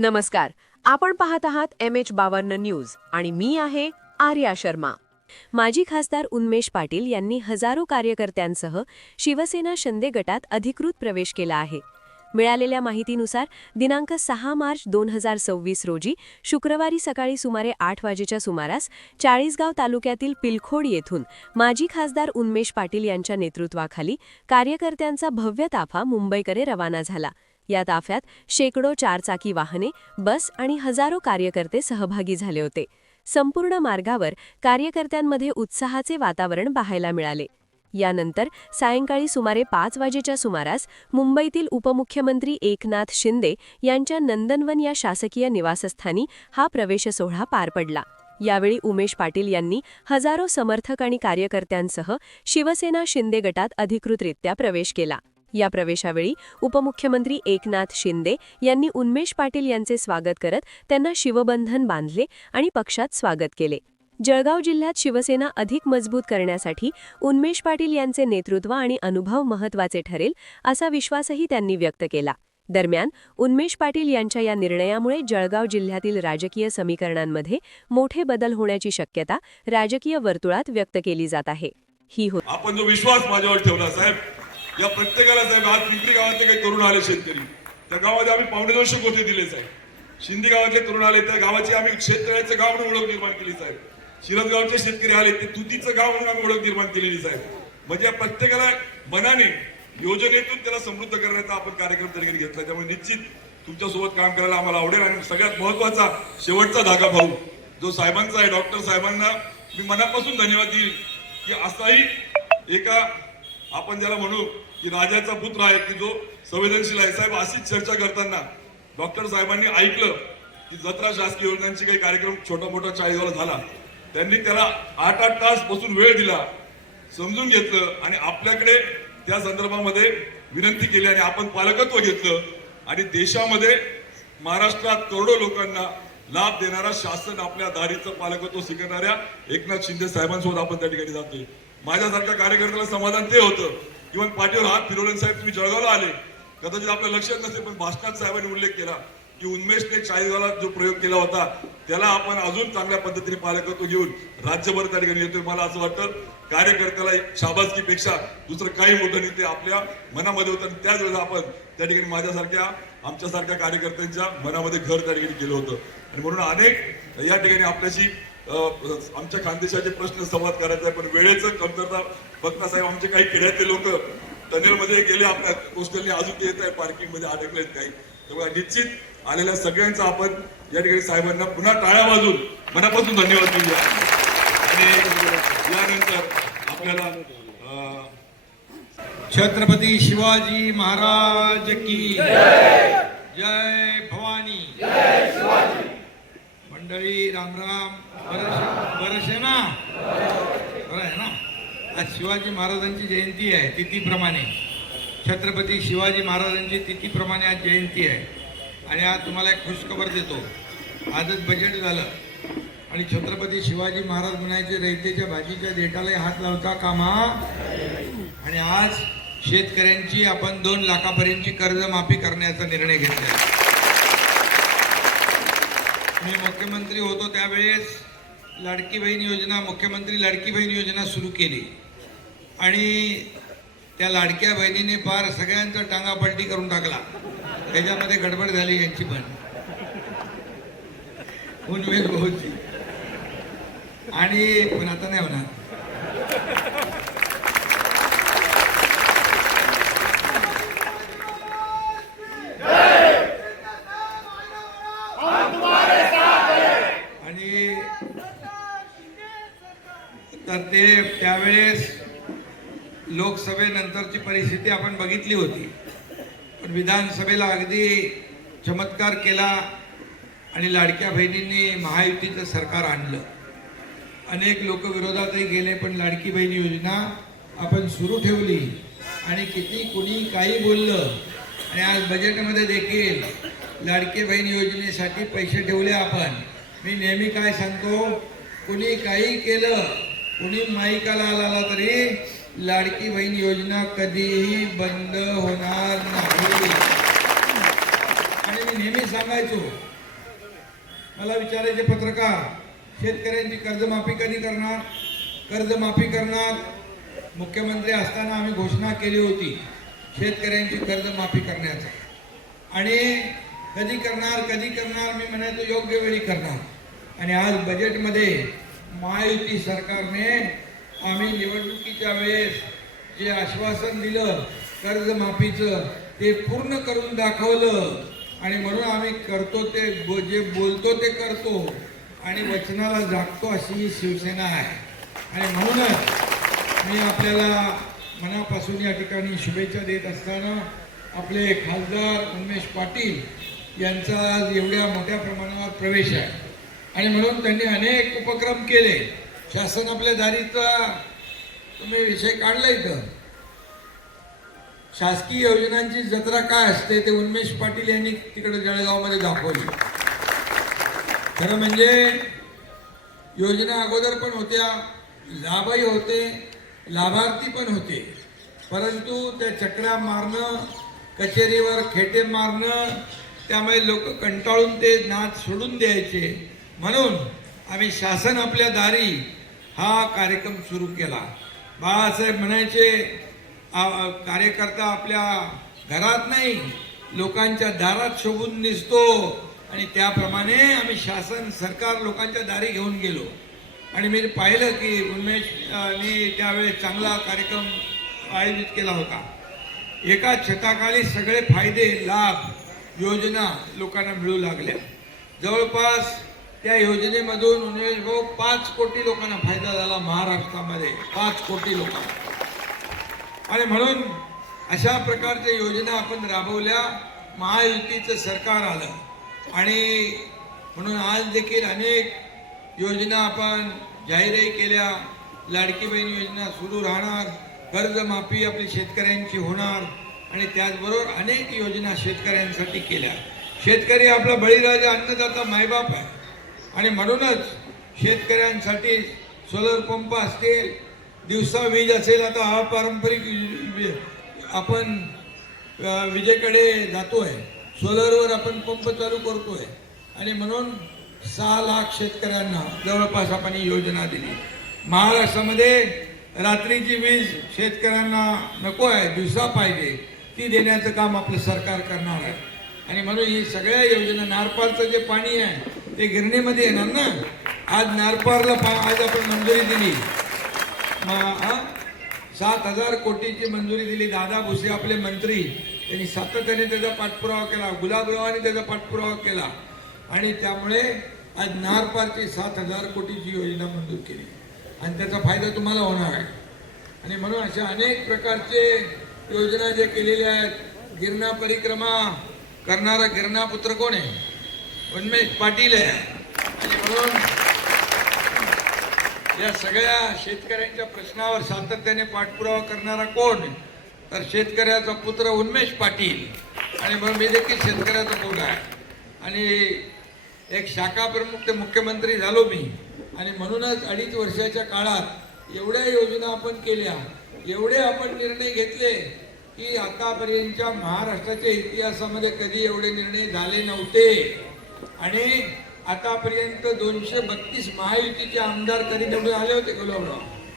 नमस्कार. आपण पाहत आहात MH52 न्यूज आणि मी आहे आर्या शर्मा. माजी खासदार उन्मेष पाटील यांनी हजारो कार्यकर्त्यांसह शिवसेना शिंदे गटात अधिकृत प्रवेश केला आहे. मिळालेल्या माहितीनुसार दिनांक 6 मार्च 2026 रोजी शुक्रवारी सकाळी सुमारे 8 वाजेच्या सुमारास चाळीसगाव तालुक्यातील पिलखोड येथून माजी खासदार उन्मेष पाटील यांच्या नेतृत्वाखाली कार्यकर्त्यांचा भव्य ताफा मुंबईकडे रवाना झाला. या ताफ्यात शेकडो चारचाकी वाहने, बस आणि हजारो कार्यकर्ते सहभागी झाले होते. संपूर्ण मार्गावर कार्यकर्त्यांमध्ये उत्साहाचे वातावरण पाहायला मिळाले. यानंतर सायंकाळी सुमारे 5 वाजेच्या सुमारास मुंबईतील उपमुख्यमंत्री एकनाथ शिंदे यांच्या नंदनवन या शासकीय निवासस्थानी हा प्रवेश सोहळा पार पडला. यावेळी उमेश पाटील यांनी हजारो समर्थक आणि कार्यकर्त्यांसह शिवसेना शिंदे गटात अधिकृतरित्या प्रवेश केला. या प्रवेशावेळी उपमुख्यमंत्री एकनाथ शिंदे यांनी उन्मेष पाटील यांचे स्वागत करत त्यांना शिवबंधन बांधले आणि पक्षात स्वागत केले. जळगाव जिल्ह्यात शिवसेना अधिक मजबूत करण्यासाठी उन्मेष पाटील यांचे नेतृत्व आणि अनुभव महत्त्वाचे ठरेल असा विश्वासही त्यांनी व्यक्त केला. दरम्यान उन्मेष पाटील यांच्या या निर्णयामुळे जळगाव जिल्ह्यातील राजकीय समीकरणांमध्ये मोठे बदल होण्याची शक्यता राजकीय वर्तुळात व्यक्त केली जात आहे. आपण जो विश्वास माझ्यावर ठेवला साहेब, या प्रत्येकाला साहेब, आज पिंपरी गावातले काही तरुण आले शेतकरी, त्या गावात आम्ही 250 कोटी दिले साहेब. शिंदे गावातले तरुण आले, त्या गावाची आम्ही शेतकऱ्याचं गाव म्हणून ओळख निर्माण केली साहेब. शिरदगावचे शेतकरी आले, ते तुतीचं गाव म्हणून आम्ही ओळख निर्माण केलेली साहेब. म्हणजे या प्रत्येकाला मनाने योजनेतून त्याला समृद्ध करण्याचा आपण कार्यक्रम तरी घेतला. त्यामुळे निश्चित तुमच्यासोबत काम करायला आम्हाला आवडेल. आणि सगळ्यात महत्वाचा शेवटचा धागा भाऊ जो साहेबांचा आहे, डॉक्टर साहेबांना मी मनापासून धन्यवाद देईल की असाही एका आपण ज्याला म्हणू की राजाचा पुत्र आहे की जो संवेदनशील आहे साहेब. अशीच चर्चा करताना डॉक्टर साहेबांनी ऐकलं की जत्रा शासकीय योजनांची काही कार्यक्रम छोटा मोठा चाळीसगावला झाला. त्यांनी त्याला 8-8 तास बसून वेळ दिला, समजून घेतलं आणि आपल्याकडे त्या संदर्भामध्ये विनंती केली आणि आपण पालकत्व घेतलं. आणि देशामध्ये महाराष्ट्रात करोडो लोकांना लाभ देणारा शासन आपल्या दारीचं पालकत्व स्वीकारणाऱ्या एकनाथ शिंदे साहेबांसोबत आपण त्या ठिकाणी जातोय. माझ्यासारख्या कार्यकर्त्याला समाधान ते होतं. किंवा पाठीवर हात फिरवले साहेब, तुम्ही जळगावला आले, कदाचित आपल्या लक्षात नसेल, पण भाषणात साहेबांनी उल्लेख केला की उन्मेषने चाळीसगावला जो प्रयोग केला होता त्याला आपण अजून चांगल्या पद्धतीने पालकत्व घेऊन राज्यभर त्या ठिकाणी येतोय. मला असं वाटतं कार्यकर्त्याला शाबासकीपेक्षा दुसरं काही मोठं नाही ते आपल्या मनामध्ये होतं. आणि त्याच वेळेला आपण त्या ठिकाणी माझ्यासारख्या आमच्यासारख्या कार्यकर्त्यांच्या मनामध्ये घर त्या ठिकाणी केलं होतं. आणि म्हणून अनेक या ठिकाणी आपल्याशी आमच्या खानदेशाचे प्रश्न संवाद करायचा आहे, पण वेळेचं कमतरता बघता साहेब, आमचे काही खेड्यातले लोक टनेलमध्ये गेले, आपल्या कोस्टलने अजून ते येत आहे, पार्किंग मध्ये अडकलेत काही. त्यामुळे निश्चित आलेल्या सगळ्यांचा आपण या ठिकाणी साहेबांना पुन्हा टाळ्या वाजून मनापासून धन्यवाद देऊया. आणि यानंतर आपल्याला छत्रपती शिवाजी महाराज की जय भवानी. मंडळी रामराम. बरं ना, बरं आहे ना. आज शिवाजी महाराजांची जयंती आहे. तिथीप्रमाणे छत्रपती शिवाजी महाराजांची तिथीप्रमाणे आज जयंती आहे. आणि आज तुम्हाला एक खुशखबर देतो. आजच बजेट झालं आणि छत्रपती शिवाजी महाराज म्हणायचे, रयतेच्या भाजीच्या देठाला हात लावता कामा. आणि आज शेतकऱ्यांची आपण 2 लाखापर्यंतची कर्जमाफी करण्याचा निर्णय घेतला. मी मुख्यमंत्री होतो त्यावेळेस लाडकी बहीण योजना, मुख्यमंत्री लाडकी बहीण योजना सुरू केली. आणि त्या लाडक्या बहिणीने फार सगळ्यांचा टांगापलटी करून टाकला. त्याच्यामध्ये गडबड झाली यांची पण उन्मेष भाऊची. आणि पण आता नाही होणार. आणि तर ते त्यावेळेस लोकसभेनंतरची परिस्थिती आपण बघितली होती. पण विधानसभेला अगदी चमत्कार केला आणि लाडक्या बहिणींनी महायुतीचं सरकार आणलं. अनेक लोक विरोधातही गेले, पण लाडकी बहीण योजना आपण सुरू ठेवली. आणि किती कुणी काही बोललं, आणि आज बजेटमध्ये देखील लाडकी बहीण योजनेसाठी पैसे ठेवले आपण. मी नेहमी काय सांगतो, कुणी काही केलं, कुणी माईकाला आला तरी लाडकी बहीण योजना कधीही बंद होणार नाही. आणि मी नेहमी सांगायचो मला विचारायचे पत्रकार, शेतकऱ्यांची कर्जमाफी कधी करणार? कर्जमाफी करणार. मुख्यमंत्री असताना आम्ही घोषणा केली होती शेतकऱ्यांची कर्जमाफी करण्याचं, आणि कधी करणार मी म्हणायचो योग्य वेळी करणार. आणि आज बजेटमध्ये महायुती सरकारने आम्ही निवडणुकीच्या वेळेस जे आश्वासन दिलं कर्जमाफीचं ते पूर्ण करून दाखवलं. आणि म्हणून आम्ही करतो ते जे बोलतो ते करतो आणि वचनाला जागतो अशी ही शिवसेना आहे. आणि म्हणूनच मी आपल्याला मनापासून या ठिकाणी शुभेच्छा देत असताना आपले खासदार उन्मेष पाटील यांचा आज एवढ्या मोठ्या प्रमाणावर प्रवेश आहे आणि म्हणून त्यांनी अनेक उपक्रम केले. शासन आपल्या दारीचा तुम्ही विषय काढला इथं. शासकीय योजनांची जत्रा काय असते ते उन्मेष पाटील यांनी तिकडे जळगावमध्ये दाखवली. खरं म्हणजे योजना अगोदर पण होत्या, लाभही होते, लाभार्थी पण होते, परंतु त्या चकड्या मारणं, कचेरीवर खेटे मारणं, त्यामुळे लोक कंटाळून ते नाद सोडून द्यायचे. म्हणून आम्ही शासन आपल्या दारी हा कार्यक्रम सुरू केला. बाळासाहेब म्हणायचे कार्यकर्ता आपल्या घरात नाही लोकांच्या दारात शोभून दिसतो, आणि त्याप्रमाणे आम्ही शासन सरकार लोकांच्या दारी घेऊन गेलो. आणि मी पाहिलं की उन्मेषने त्यावेळेस चांगला कार्यक्रम आयोजित केला होता. एका छताखाली सगळे फायदे लाभ योजना लोकांना मिळू लागल्या. जवळपास त्या योजनेमधून उन्मेष भाऊ 5 कोटी लोकांना फायदा झाला महाराष्ट्रामध्ये, 5 कोटी लोकांना. आणि म्हणून अशा प्रकारच्या योजना आपण राबवल्या. महायुतीचं सरकार आलं आणि म्हणून आज देखील अनेक योजना आपण जाहीरही केल्या. लाडकी बहीण योजना सुरू राहणार, कर्जमाफी आपली शेतकऱ्यांची होणार आणि त्याचबरोबर अनेक योजना शेतकऱ्यांसाठी केल्या. शेतकरी आपला बळीराजा अन्नदाता मायबाप आहे आणि म्हणूनच शेतकऱ्यांसाठी सोलर पंप असतील, दिवसा वीज असेल. आता अपारंपरिक आपण विजेकडे जातोय, सोलरवर आपण पंप चालू करतोय आणि म्हणून 6 लाख शेतकऱ्यांना जवळपास आपण ही योजना दिली. महाराष्ट्रामध्ये रात्रीची वीज शेतकऱ्यांना नको आहे, दिवसा पाहिजे, ती देण्याचं काम आपलं सरकार करणार आहे. आणि म्हणून ही सगळ्या योजना, नारपारचं जे पाणी आहे ते गिरणीमध्ये येणार ना. आज नारपारला आज आपण मंजुरी दिली, 7,000 कोटीची मंजुरी दिली. दादा भुसे आपले मंत्री, त्यांनी सातत्याने त्याचा पाठपुरावा केला, गुलाबरावांनी त्याचा पाठपुरावा केला आणि त्यामुळे आज नारपारची 7,000 कोटीची योजना मंजूर केली आणि त्याचा फायदा तुम्हाला होणार आहे. आणि म्हणून अशा अनेक प्रकारचे योजना जे केलेल्या आहेत. गिरणा परिक्रमा करणारा गिरणा पुत्र कोण आहे? उन्मेष पाटील आहे. आणि म्हणून या सगळ्या शेतकऱ्यांच्या प्रश्नावर सातत्याने पाठपुरावा करणारा कोण? तर शेतकऱ्याचा पुत्र उन्मेष पाटील. आणि म्हणून मी देखील शेतकऱ्याचा मुलगा आहे आणि एक शाखा प्रमुख ते मुख्यमंत्री झालो मी. आणि म्हणूनच 2.5 वर्षाच्या काळात एवढ्या योजना आपण केल्या, एवढे आपण निर्णय घेतले की आतापर्यंतच्या महाराष्ट्राच्या इतिहासामध्ये कधी एवढे निर्णय झाले नव्हते. आणि आतापर्यंत 232 महायुतीचे आमदार कधी निवडून आले होते गुलाबराव?